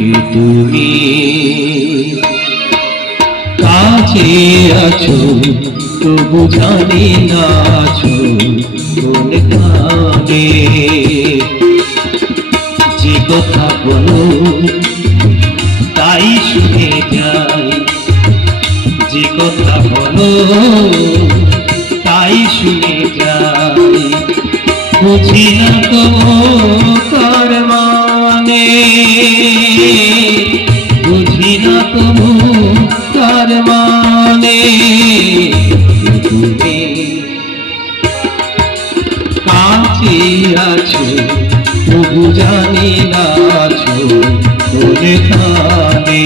कि तुमी काछे आछो तबु जानी ना आछो कोनखाने जे कथा बोलो ताई शुने जाई जे कथा बोलो ताई शुने जाई बुझी ना तो तार माने बुझी ना तो तार माने तुमी काछे आछो तबु जानी ना आछो कोनखाने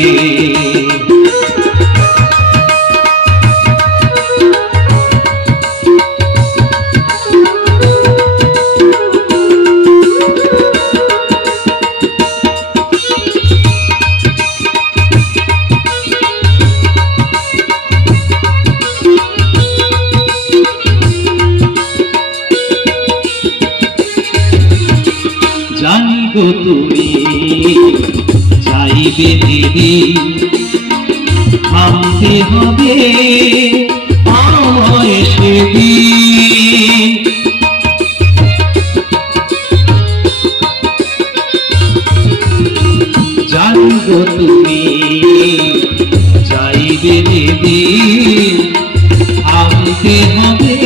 জানিগো তুমি চাইবে দিদি থামতে হবে আমায় সেদিন জানিগো তুমি চাইবে দিদি থামতে হবে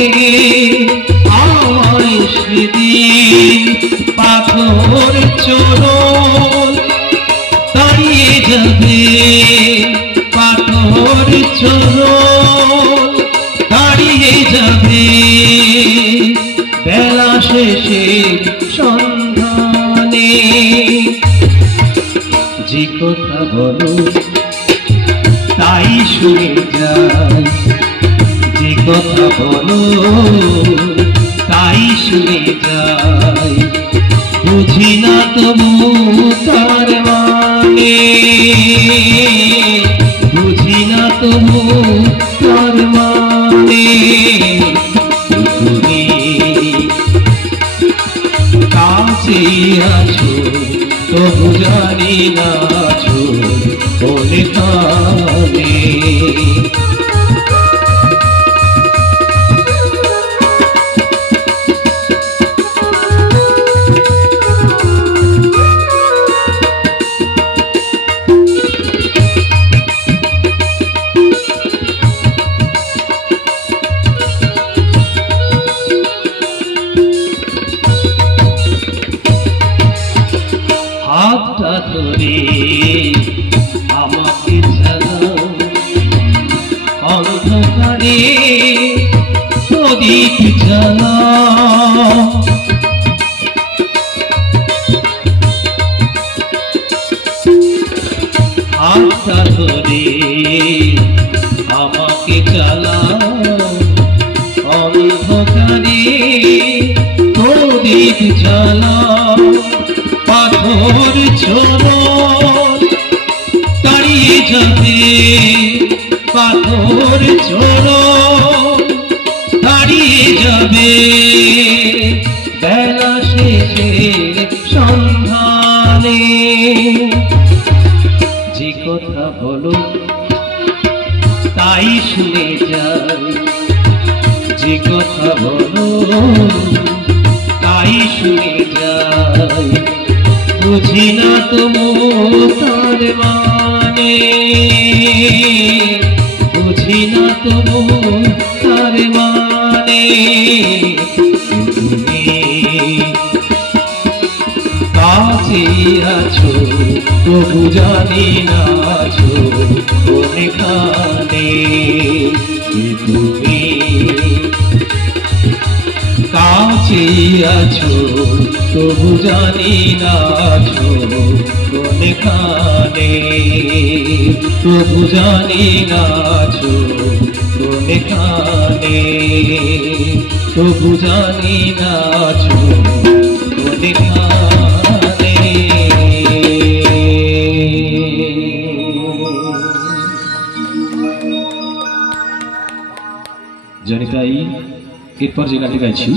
আমায় সেদিন পাথর চোরণ দাঁড়িয়ে যাবে পাথর চোরণ দাঁড়িয়ে যাবে বেলা শেষে সন্ধানে যে কথা বলো তাই শুনে যাই যে কথা বলো তাই শুনে যাই বুঝি না তবু তার মানে বুঝি না তবু তার মানে তুমি কাছে আছো তবু জানি না আছো কোনখানে হাতটা ধরে আমাকে জানাও অন্ধকারে প্রদীপ জ্বালাও হাতটা ধরে আমাকে জ্বালাও অন্ধকারে প্রদীপ জ্বালাও পাথর চোরণ দাঁড়িয়ে যাবে পাথর চোরণ দাঁড়িয়ে যাবে বেলা শেষে সন্ধানে যে কথা বলো তাই শুনে যাই যে কথা বলো তাই শুনে যাই বুঝি না তবু তার মানে বুঝি না তবু তার মানে তুমি কাছে আছো তবু জানি না আছো কোনখানে তুমি কাছে আছো তবু জানি না আছো কোনখানে তবু জানি না আছো কোনখানে তবু জানি না আছো কোনখানে জানি তাই এরপর যে গানটি গাইছি